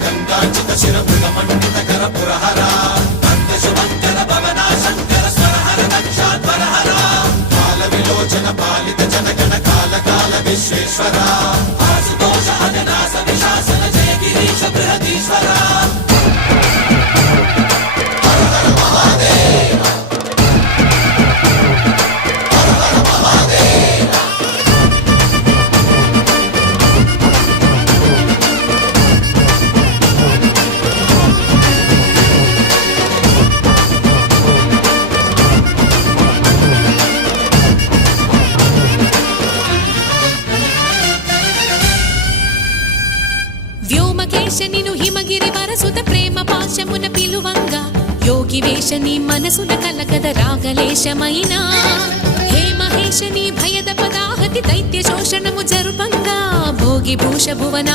గంగాచిత శిరమృగమండిత కర పురహర శుభంకర భవనా శంకర స్వరహర దక్షాధ్వరహర కాల విలోచన పాలిత జనగణ కాల కాల విశ్వేశ్వర ఆశుతోష అజనాస విశాసన జయ గిరీశ బృహదీశ్వర వ్యోమకేశనిను హిమగిరి వరసుత ప్రేమ పాశమున పిలువంగా యోగి వేషని మనసున కలగద రాగలేశమైనా హే మహేశని భయద పదాహతి దైత్య శోషణము జరుపంగా భోగి భూష భువన